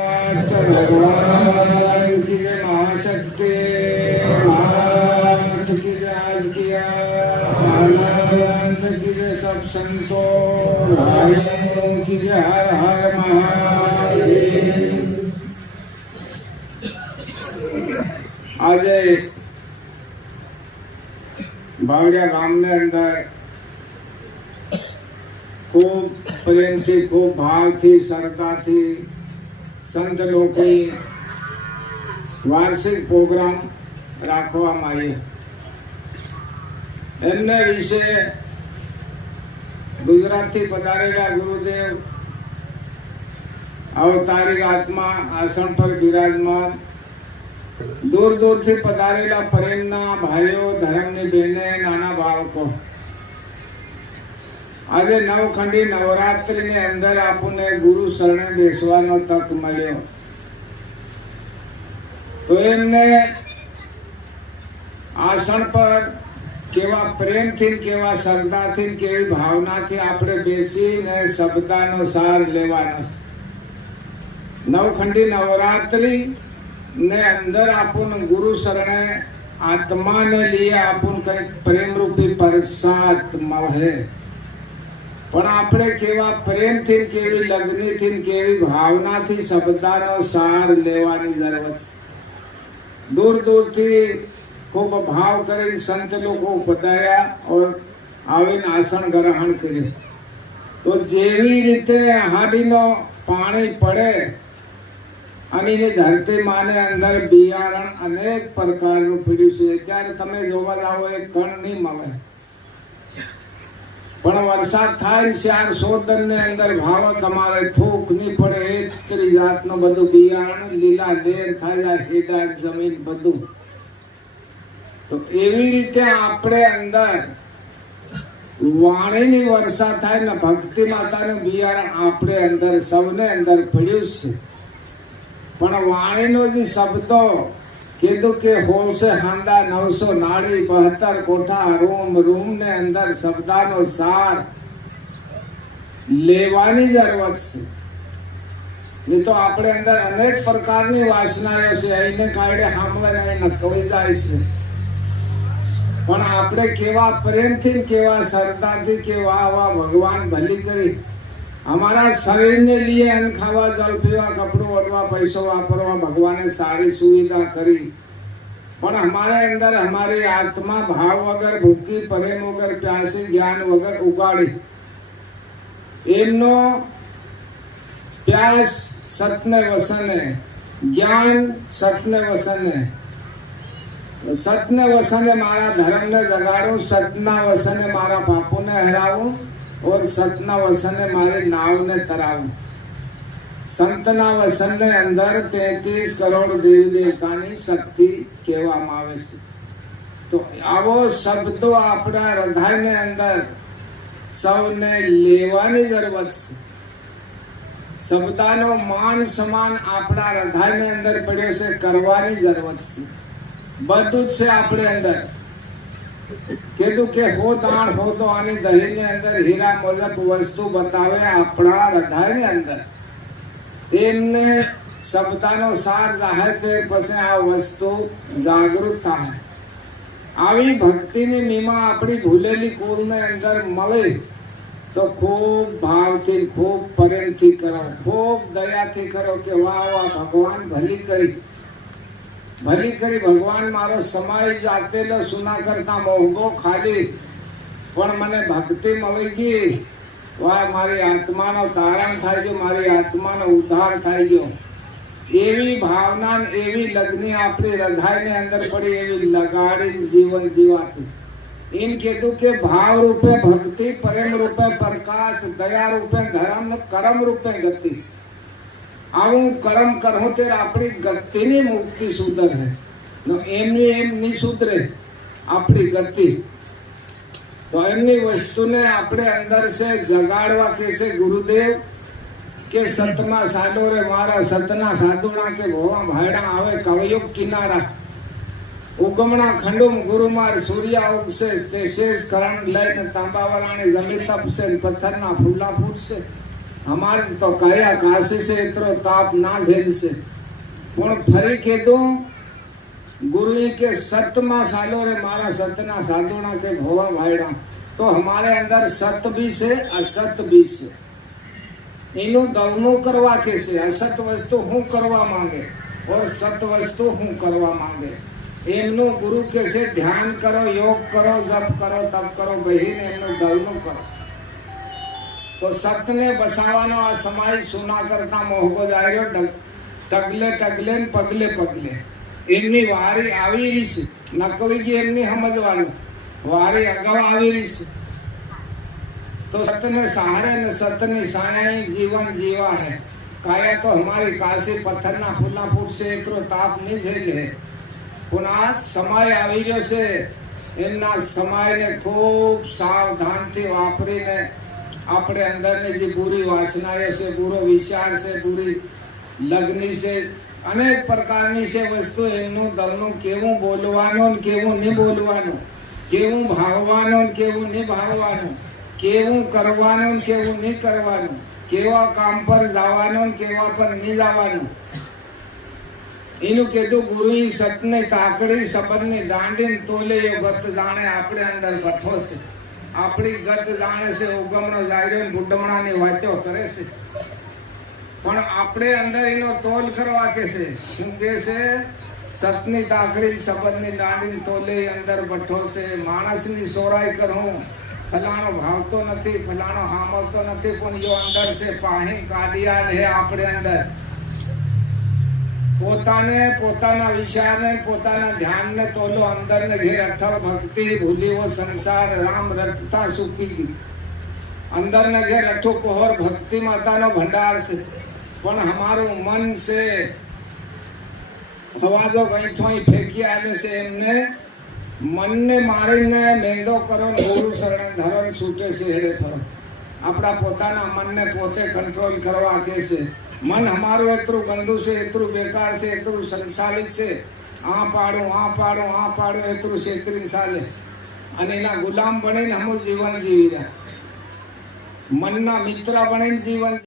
भगवान की जय, महाशक्ति मात की जय, आज किया आनंद की जय, सब संतों भाइयों की जय, हर हर महादेव। आज बावड़िया गाम ने अंदर खूब प्रेम थी, खूब भाव थी, श्रद्धा थी, संत लोग वार्षिक प्रोग्राम રાખવામાં આવ્યો। એમને વિશે ગુજરાતથી પધારેલા ગુરુદેવ અવતારી આત્મા આસન પર બિરાજમાન, દૂર દૂરથી પધારેલા પ્રેમના ભાઈઓ, ધર્મની બહેને, નાના બાળકો, આજે નવખંડી નવરાત્રિની અંદર આપણને ગુરુ શરણે બેસવાનો તક મળ્યો। તો એમને આસન પર કેવા પ્રેમથી, કેવા શ્રદ્ધાથી, કેવી ભાવનાથી આપણે બેસીને શબ્દનો સાર લેવાનો। નવખંડી નવરાત્રિ ને અંદર આપણને ગુરુ શરણે આત્માને લીએ આપણને કંઈક પ્રેમ રૂપી પ્રસાદ મળે, પણ આપણે કેવા પ્રેમથી, કેવી લગ્નથી, કેવી ભાવનાથી શબ્દનો સાર લેવાની જરૂર છે। दूर दूर थी खूब भाव कर संत लोग पधार्या और आवीने आसन ग्रहण कर्युं। तो जेवी रीते हाडीनो पाणी पड़े अने धरती माने अंदर बियारण अनेक प्रकारनुं पड्युं छे, त्यारे तमे जोवा जाओ एक कण नहीं मळे, पण वरसाद थाय त्यार सोदन ने अंदर भाव तमारे थूक नहीं पड़े, एतरी जातनु बधुं बियारण लीला लेर थाय जाय, हेडा जमीन बधुं। तो एवी रीते आपणे अंदर वाणीनी वर्षा थाय ने भक्ति मातानुं बियारण आपणे अंदर सौने अंदर पड्युं छे, पण वाणीनो जे शब्दो कीधुं के होल से हांदा 900 नाड़ी 72 कोठा रूम रूम ने अंदर शब्दानो सार लेवानी जरूरत छे। नहीं तो आपणे अंदर अनेक प्रकारनी वासनाओ छे, अहीने काढे हांभळे नहीं नकळी जाय छे, पण आपणे केवा प्रेमथी, केवा श्रद्धाथी, केवा आवा भगवान भली करी हमारा शरीर ने लिए अन्न खावा, जल पीवा, कपड़ों ओढ़वा, पैसों वापरवा भगवाने सारी सुविधा करी, पण हमारे अंदर हमारी आत्मा भाव वगर, भूखी, प्रेम वगर, प्यासी, ज्ञान वगर उगाड़ी। एमनो प्यास सतने वसने, ज्ञान सतने वसने, सतने वसने मारा धर्म ने जगाड़ू, सतना वसने मारा पापों ने हरावू, और सतना वसन ने मारे नाव ने तराव। संतना वसन ने अंदर 33 करोड़ देवी देवता की शक्ति कहेवामां आवे छे। तो आवो शब्दों आपड़ा हृदय ने अंदर सौने लेवानी जरूरत छे। शब्दानो मान समान आपड़ा हृदय ने अंदर पड्यो छे, करवानी जरूरत छे। बधुं ज छे आपणे अंदर। कीधुं के हो दाण हो तो आनी दही ने अंदर हीरा मुजब वस्तु बतावे आपड़ा हृदय ने अंदर, तेमने शब्दानो सार जाहे ते पछी आ वस्तु जागृत थाय। आवी भक्तिनी मीमा आपणी भूलेली कुल ने अंदर मळे तो खूब भावथी, खूब प्रेमथी करो, खूब दयाथी करो के वाह वाह भगवान भली करी, भली करी भगवान मारो समाई जातेलो सुना करता मोहगो खाली, पण मने भक्ति मळी गई, वाह मारी आत्मानो तारण थाय गयो, मारी आत्मानो उद्धार थाय गयो। एवी भावना, एवी लगनी आपणी हृदय ने अंदर पड़ी, एवी लगाड़ी जीवन जीवाती। इन कीधुं के भाव रूपे भक्ति, प्रेम रूपे प्रकाश, दया रूपे धर्म, कर्म रूपे गति। आवू कर्म करो तेरे अपनी गति नी मुक्ति सुधर है, एमनी एम नहीं सुधरे अपनी गति। तो एमनी वस्तु ने अपने अंदर से जगाड़वा कैसे गुरुदेव के सतमा साधो रे मारा सतना साधुना के भोवा भाड़ा आवे कवयुग किनारा उगमना खंडुम गुरुमार सूर्या उगसे ते शेष करण लઈને તાંબાવરાની જમીન તપશે, પથ્થરના ફૂલા ફૂટશે हमारे तो कया काशी से इतरो ताप ना झेल से पण फरी कीधुं गुरु के सतमा सालो रे मारा सतना साधुना के भोवा भाईड़ा तो हमारे अंदर सत भी से असत भी से इनु दवनु करवा के से असत वस्तु हूँ करवा मांगे और सत वस्तु हूँ करवा मांगे एमनु गुरु के से ध्यान करो योग करो जप करो तप करो बहीन एमनु दवनु करो तो सत ने बसावानो आ समाज सुना करता मोहको जायरो टगले टगले न पगले पगले एमनी वारी आवी रही छे नकली की एमनी समझवानो वारी अगाव आवी रही छे तो सतने सहारे न सतनी साया ही जीवन जीवा है काया तो हमारी काशी पत्थर फूला फूट से एकरो ताप नहीं झेले पुनः समय આવી ગયો છે એમના સમયને ખૂબ સાવધાનથી વાપરીને આપણે અંદરની જે બુરી વાસનાઓ છે બુરો વિચાર છે બુરી લગ્ની છે અનેક પ્રકારની છે વસ્તુ એમનું દલનું કેવું બોલવાનું ને કેવું નહીં બોલવાનું કેવું ભાવવાનું ને કેવું નહીં ભાવવાનું કેવું કરવાનું ને કેવું નહીં કરવાનું કેવા કામ પર જવાનું ને કેવા પર નહીં જવાનું એનું કીધું ગુરુ સતને કાકડી સંબંધની દાંડી તોલે એ ગત જાણે આપણે અંદર બેઠો છે આપણી ગત જાણે છે ઉગમનો જાયરો ગુડમણાની વાતો કરે છે પણ આપણે અંદર એનો તોલ કરવા કે છે શું કે છે સતની કાકડી સંબંધની દાંડી તોલે અંદર બેઠો છે માણસની સોરાઈ કરું ફલાણો ભાવતો નથી ફલાણો સાંભળતો નથી પણ યો અંદર છે પાહી કાઢિયા હે આપણે અંદર પોતાને પોતાના વિચારને પોતાના ધ્યાનને તોલો અંદરને ઘેર અઠર ભક્તિ ભૂલીઓ સંસાર રામ રખતા સુખી ગયું અંદરને ઘેર અઠો પહોર ભક્તિ માતાનો ભંડાર છે પણ हमाરું મન છે હવાજો ગઈઠોઈ ફેંકી આલે છે એમને મનને મારીને મેંદો કરો ગુરુ શરણ ધરણ છૂટે છે હેડે ફરો આપણા પોતાના મનને પોતે કંટ્રોલ કરવા કે છે मन हमारो एतरू गंदू से एतरू बेकार से एतरू संसालित से आ पाड़ो एतरू छेतरीन साले अने एना गुलाम बने हम जीवन जीवी रहा मन ना मित्र बने जीवन